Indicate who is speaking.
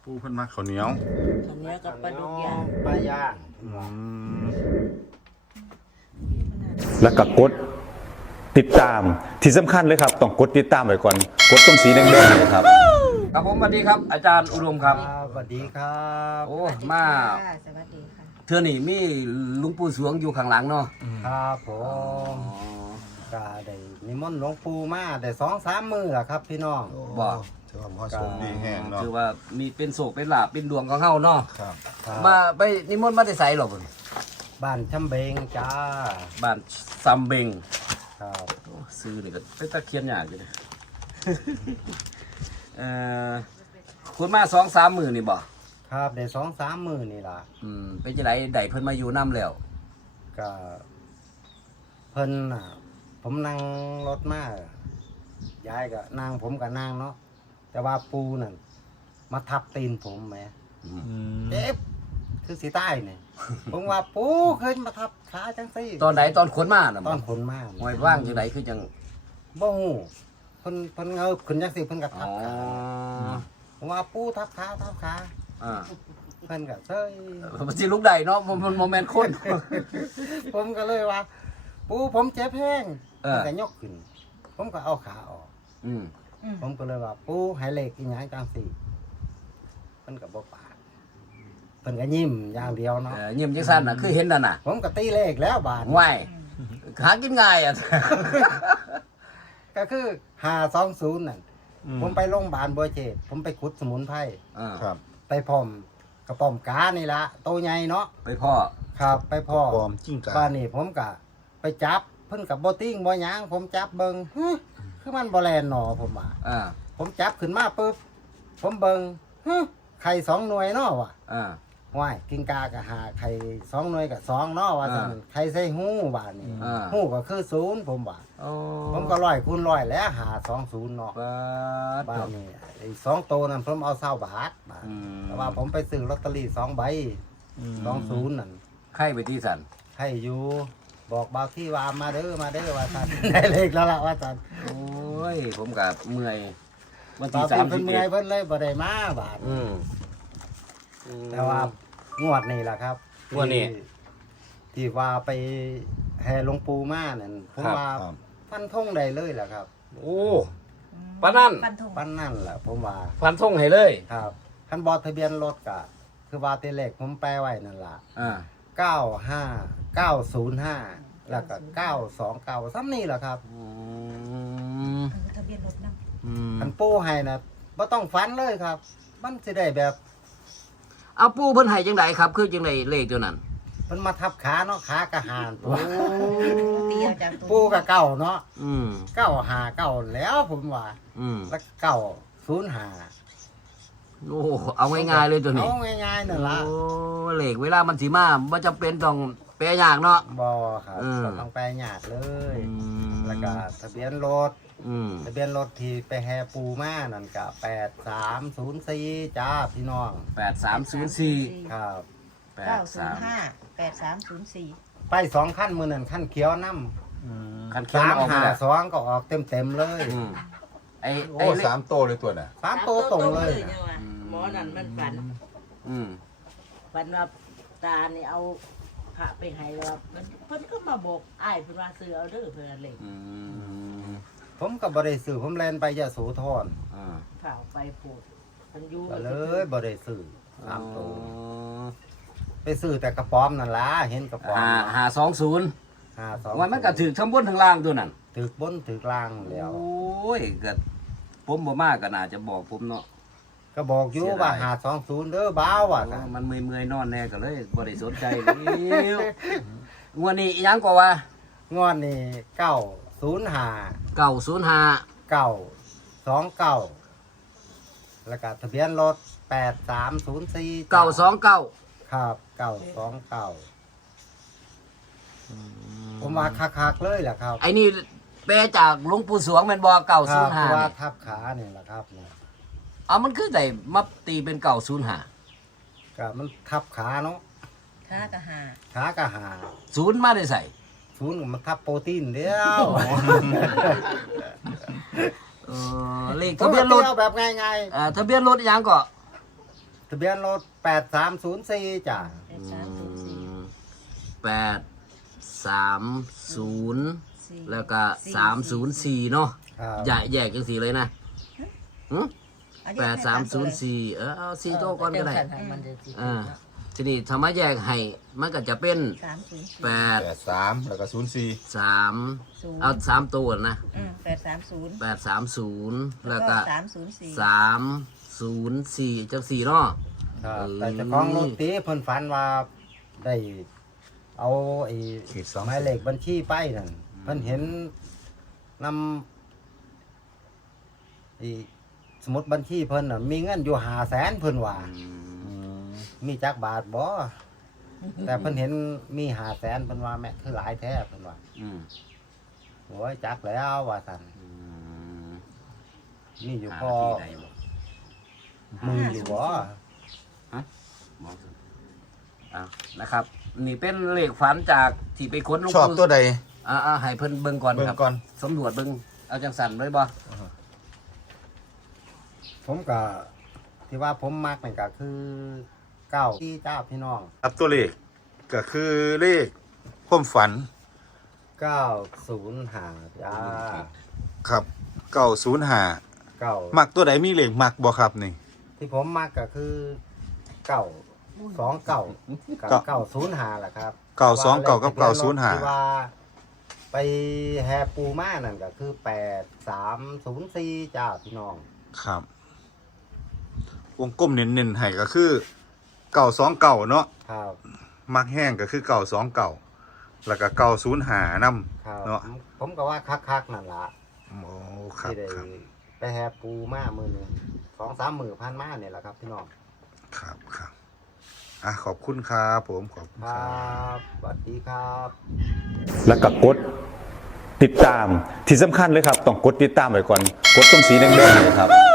Speaker 1: ปูเพิ่นมาข้าวเหนียว
Speaker 2: ข้าวเหนียวกับปลาดุกย่าง
Speaker 3: ปลาย่าง
Speaker 4: แล้วก็กดติดตามที่สำคัญเลยครับต้องกดติดตามไว้ก่อนกดตรงสีแดงๆเลยครับ
Speaker 5: ครับผมสวัสดีครับอาจารย์อุดมครับ
Speaker 3: สวัสดีครับ
Speaker 5: โอ้มา
Speaker 2: สวัสดีค่ะ
Speaker 5: เธอนี่มีหลุงปู่สวงอยู่ข้างหลังเนาะ
Speaker 3: ครับผมก็ได้นิมนต์หลวงปู่มาได้2-3 มื้อแล้วครับพี่น้อง
Speaker 5: บอก
Speaker 1: ถือว่าพ่อโชคดีแห้งเนาะ
Speaker 5: คือว่ามีเป็นโศกเป็นลาภเป็นดวงของเฮาเนาะ
Speaker 1: ครับ
Speaker 3: ครับ
Speaker 5: มาไปนิมนต์มาได้ไสหรอพุ่น
Speaker 3: บ้านชำเบงจ้า
Speaker 5: บ้านซัมเบง
Speaker 3: ครับ
Speaker 5: โอ้ซื้อนี่ก็เป็นตะเคียนยากอยู่เด้ เอ่อคุณมา2-3 มื้อนี่บ่
Speaker 3: ครับได้2-3 มื้อนี่ล่ะ
Speaker 5: เป็นจังไดได้เพิ่นมาอยู่นํแล้ว
Speaker 3: ก็เพิ่นน่ะผมนั่งรถมายายก็นั่งผมก็นั่งเนาะแต่ว่าปูนั่นมาทับตีนผมแหมเจ็บคือสิตายนี่ ผมว่าปูเคยมาทับขาจังซี่
Speaker 5: ตอนไหนตอนขนมาน่ะ
Speaker 3: ต
Speaker 5: บ่
Speaker 3: อนขนมา
Speaker 5: หวยว่างจังไดคือจัง
Speaker 3: บ่ฮู้เพิ่นเงาขึ้นจังซี่เพิ่นก็ทั
Speaker 5: อ๋
Speaker 3: บ
Speaker 5: อ
Speaker 3: ขาผมว่าปูทับขา
Speaker 5: อ่า
Speaker 3: เพิ่นก็เซ้ย
Speaker 5: มันสิลุกได้เนาะมันโมเมนต์คน
Speaker 3: ผมก็เลยว่า ปูผมเจ็บแห้ง
Speaker 5: เออ
Speaker 3: เพิ่นก็ยกขึ้น ผมก็เอาขาออก
Speaker 5: อืม
Speaker 3: ผมก็เลยว่า ปูให้เลขอีหยังจังซี่เพิ่นก็บ่ปากเพิ่นก็ยิ้มอย่างเดียวเนาะ
Speaker 5: เยี่ยมจังซั่นน่ะคือเห็นนั่นน่ะ
Speaker 3: ผมก็ตีเลขแล้วบาท
Speaker 5: ง่ายหากินง่ายอ่ะ
Speaker 3: ก็คือ520นั่นผมไปโรงพยาบาลบัวเจดผมไปขุดสมุนไพร
Speaker 5: อ่า
Speaker 1: ครับ
Speaker 3: ไปพร้อมกระป๋อมกานี่ละโตใหญ่เนาะ
Speaker 5: ไปพ่อ
Speaker 3: ครับไปพ่อ
Speaker 1: ปลอมจิ้งก่า
Speaker 3: บ้านนี้ผมก็ไปจับเพิ่นกับบ่ติ้งบ่หยังผมจับเบิงฮึคือมันบ่แลนหนอผมว่า
Speaker 5: อ่า
Speaker 3: ผมจับขึ้นมาปุ๊บผมเบิงฮึไข่2 หน่วยเนาะว่ะ
Speaker 5: อ่า
Speaker 3: ว้ายกินกาก็หาไข่2 หน่วยกับ2เนาะว่า
Speaker 5: อ่า
Speaker 3: ซั่นไข่ใส่หูบ้านนี้
Speaker 5: อ่า
Speaker 3: หูก็คือ0ผมว่า
Speaker 5: โอ้
Speaker 3: ผมก็100คูณ100แล้วหา20เนาะ
Speaker 5: บ้า
Speaker 3: บ้า
Speaker 5: ด
Speaker 3: นนี้ไอ้2โตวนั้นผมเอา20 บาทบาท
Speaker 5: อืม
Speaker 3: แต่ว่าผมไปซื้อลอตเตอรี่2 ใบ20นั่น
Speaker 5: ไข่ไปที่สัน
Speaker 3: ให้อยู่บอกบ่าวที่ว่ามาเด้อว่าซั่น ได้เลขแล้วล่ะว่าซั่น
Speaker 5: โอ้ยผมกับเมื่อยวัน
Speaker 3: ตอ
Speaker 5: ที่
Speaker 3: นที่เพิ่นเมื่อย
Speaker 5: 31
Speaker 3: เพิ่นเลยบ่ได้มาบาท
Speaker 5: อืม
Speaker 3: แต่ว่างวดนี้ล่ะครับ
Speaker 5: งวดนี้
Speaker 3: ที่ว่าไปแห่หลวงปู่มานั่นผมว่า
Speaker 1: ครับ
Speaker 3: ฟันธงได้เลยล่ะครับ
Speaker 5: โอ้ปานนั่น
Speaker 2: ฟันธง
Speaker 3: ฟันนั่นล่ะผมว่า
Speaker 5: ฟันส่งให้เลย
Speaker 3: ครับคันบ่ทะเบียนรถก็คือว่าตัวเลขผมแปลไว้นั่นล่ะ
Speaker 5: อ่า
Speaker 3: 95905แล้วก็929ซ้ำนี่ล่ะครับ
Speaker 5: อืม
Speaker 2: ทะเบียนรถนำ
Speaker 5: อืม
Speaker 3: คันปู่ให้น่ะบ่ต้องฝันเลยครับ มันสิได้แบบ
Speaker 5: เอาปูเพิ่นให้จังไดครับ คือจังไดเลขตัวนั้น
Speaker 3: เพิ่นมาทับขาเนาะขากะหานตัว
Speaker 2: ตีเอาจากตัว
Speaker 3: ปู่ก็เก้าเนาะ
Speaker 5: อืม
Speaker 3: 959แล้วผมว่า
Speaker 5: อืม
Speaker 3: แล้ว905
Speaker 5: โอ้เอาง่ายๆเลยตัวนี้
Speaker 3: เอาง่ายๆนั่นล่ะ
Speaker 5: โอ้เหล็กเวลามันสีมาบ่จำเป็นต้องแปลยากเนาะ
Speaker 3: บ่ครับ
Speaker 5: อืม
Speaker 3: ก็ต้องไปหยาดเลย แล้วก็ทะเบียนรถ
Speaker 5: อืม
Speaker 3: ทะเบียนรถที่ไปแห่ปูมานั่นก็8304จ้าพี่น้อง
Speaker 5: 8304
Speaker 3: ครับ
Speaker 2: 905 8304
Speaker 3: ไป2คันมื้อนั้นคันเขียวนํ
Speaker 5: คันเขียวมันออกไปแล้ว
Speaker 3: 352ก็ออกเต็มๆเลย
Speaker 5: อืมไอ้
Speaker 1: โอ้สามโตเลยตัวน่ะ
Speaker 3: 3ตัวตรงเลย
Speaker 2: นี่ว่ะหมอนั่นมันฝัน
Speaker 5: อืม
Speaker 2: ฝันว่าตานี่เอาพระไปให้แล้วมันเพิ่นก็มาบอกอ้ายเพิ่นว่าซื้อเอาเด้อเพิ่นนั่นเลย
Speaker 5: อืม
Speaker 3: ผมก็บ่ได้ซื้อผมแล่นไปยโสธร
Speaker 5: อ่า
Speaker 2: ข่าวไปพูดเพิ่นอยู่
Speaker 3: ก็เลยบ่ได้ซื้อ
Speaker 5: อ๋อ
Speaker 3: 3ตัวไปซื้อแต่กระป๋อมนั่นล่ะเห็นกระป๋อม
Speaker 5: 520
Speaker 3: 52
Speaker 5: วันมันก็ถือทั้งบนทั้งล่างตัวนั้น
Speaker 3: ถึกบนถึกล่างแล้ว
Speaker 5: โอ้ยก็ผมบ่มากก็น่าจะบอกผมเนาะ
Speaker 3: ก็บอกอยู่ว่า520เด้อบ้าวว่ากัน
Speaker 5: มันเมื่อยๆนอนแน่ก็เลยบ่ได้สนใจแล้วงวดนี้อีหยังกว่าว่า
Speaker 3: งอนนี่905
Speaker 5: 905
Speaker 3: 929แล้วก็ทะเบียนรถ8304
Speaker 5: 929
Speaker 3: ครับ929ผมว่าคักๆเลยแหละครับ
Speaker 5: ไอ้นี่แปลจากหลวงปู่สวงแม่นบ่
Speaker 3: ครับคือว่า
Speaker 5: 905นี่
Speaker 3: ทับขาเนี่ยแหละครับเนี่ย
Speaker 5: เอามันคือได้มาตีเป็น905
Speaker 3: ก็มันทับขาเนาะ
Speaker 2: ค่ากะหา
Speaker 3: ขากะหา
Speaker 5: ศูนย์มาได้ใส่
Speaker 3: ศูนย์ก็มันทับโปรตีนเดียว
Speaker 5: เลขทะเบียนรถ
Speaker 3: ผมก็ตีอาแบบง่าย
Speaker 5: ทะเบียนรถอีหยังก็
Speaker 3: ๆทะเบียนรถ8304จ้ะ
Speaker 5: 830แล้วก็304เนาะ
Speaker 3: ครับ
Speaker 5: แยกจังสี่เลยนะ8304เอา4โต๊ะก่อนก็ได้
Speaker 2: มันจะสิ
Speaker 5: ทีนี้ถ้ามาแยกให้มันก็จะเป็น
Speaker 2: 304
Speaker 1: 83แล้วก็04
Speaker 5: 3เอา3ตัวนะ
Speaker 2: 830
Speaker 5: 830แล้วก็
Speaker 2: 304
Speaker 5: 304จัง4เนาะ
Speaker 3: ครับแต่เจ้าของรถตีเพิ่นฝันว่าได้เอาไอ้
Speaker 1: ขีดสอง
Speaker 3: หมายเลขบัญชีไปนั่นเพิ่นเห็นนำไอ้สมุดบัญชีเพิ่นน่ะมีเงินอยู่500,000เพิ่นว่า มีจักบาทบ่แต่เพิ่นเห็นมี500,000เพิ่นว่าแม่คือหลายแท้เพิ่นว่า
Speaker 5: อืม
Speaker 3: โอ้ยจักแล้วว่าซั่นมีอยู่พอ
Speaker 5: หาที่ใดบ่
Speaker 3: มืออยู่บ่
Speaker 5: นะครับ นี่เป็นเลขฝันจากที่ไปค้นลง
Speaker 1: ชอบตัวใด
Speaker 5: ให้เพิ่นเบิ่งก่อน
Speaker 1: เบิ่
Speaker 5: ค
Speaker 1: ง
Speaker 5: รับ
Speaker 1: ก่อน
Speaker 5: สำรวจเบิ่งเอาจังสั่นเลยบ่
Speaker 3: ผมก็ที่ว่าผมมักนั่นก็คือ9ที่เจ้าพี่น้อง
Speaker 1: ครับตัวเลขก็คือเลขความฝัน
Speaker 3: 905จ้า
Speaker 1: ครับ905
Speaker 3: 9
Speaker 1: มักตัวใดมีเลขมักบ่ครับนี่
Speaker 3: ที่ผมมักก็คือ929กับ905แหละครับ
Speaker 1: 929กับ
Speaker 3: ที่
Speaker 1: 905
Speaker 3: ว่าไปแฮปูมานั่นก็คือ8304จ้าพี่น้อง
Speaker 1: ครับ วงกลมเน้นๆให้ก็คือ929เนาะ
Speaker 3: ครับ
Speaker 1: มักแห้งก็คือ929แล้วก็905นำ
Speaker 3: ครับ
Speaker 1: เนาะ
Speaker 3: ผมก็ว่าคักๆนั่นล่ะ
Speaker 1: โอ้ครับ
Speaker 3: ที่ได้
Speaker 1: ครับ
Speaker 3: ไปแฮปูมามื้อนึง 2-3 มื้อผ่านมาเนี่ยแหละครับพี่น้อง
Speaker 1: ครับครับขอบคุณครับผมขอบคุณ
Speaker 3: ค
Speaker 1: ค
Speaker 3: ร
Speaker 1: รั
Speaker 3: ับสวัสดีครับ
Speaker 4: แล้วก็กดติดตามที่สำคัญเลยครับ ต้องกดติดตามไว้ก่อน กดตรงสีแดงๆเลยครับ